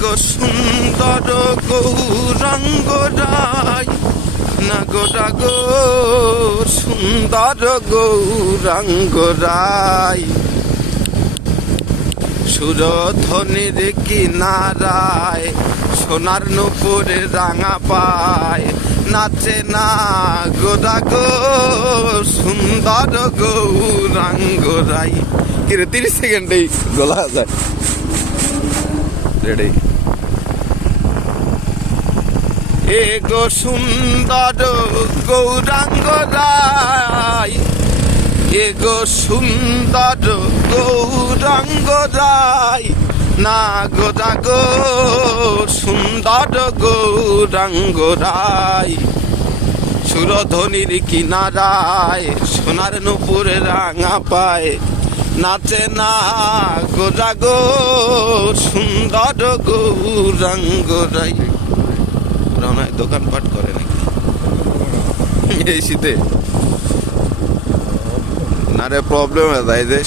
গো সুন্দর গৌরাঙ্গ রায়, না গোটা গো সুন্দর গৌরাঙ্গ রায়। সুরধ্বনির কিনারায় সোনার নুপুরে রাঙা পায়, নাচে না গোটা গো সুন্দর গৌরাঙ্গ রায়। কিরে 30 সেকেন্ডেই গলা যায়। রেডি। এ গো সুন্দর গৌরাঙ্গ রায়, এ গো সুন্দর গৌরাঙ্গ রায়, না গোটা গো সুন্দর গৌরাঙ্গ রায়। সুরধ্বনির কিনারায় সোনার নুপুরে রাঙা পায়, নাচে না গোটা গো সুন্দর গৌরাঙ্গ রায়। দোকানপাট করে নাকি এই শীতে? না রে, প্রবলেম আছে